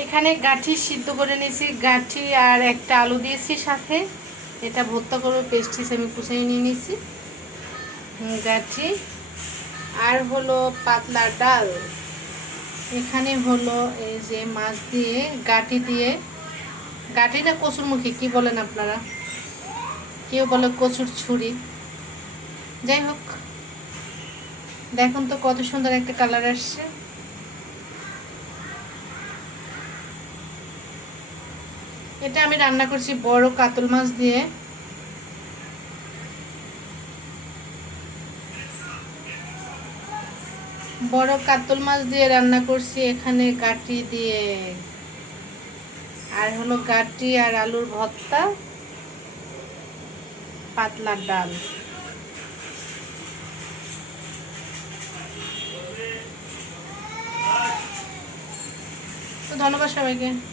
এখানে গাঠি সিদ্ধ করে নিয়েছি, গাঠি আর একটা আলু দিয়েছি সাথে। এটা ভর্তা করবো, পেস্ট হিসেবে কুচিয়ে নিয়ে নিয়েছি গাঠি। আর হলো পাতলা ডাল। এখানে হলো এই যে মাছ দিয়ে গাঠি দিয়ে, গাঠিটা কচুরমুখী কি বলেন আপনারা, কেউ বলে কচুর ছুরি, যাই হোক। দেখুন তো কত সুন্দর একটা কালার আসছে। এটা আমি রান্না করছি বড় কাতল মাছ দিয়ে। বড় কাতল মাছ দিয়ে রান্না করছি এখানে গাটি দিয়ে। আর হলো গাটি আর আলুর ভর্তা, পাতলা ডাল। তো ধন্যবাদ সবাইকে।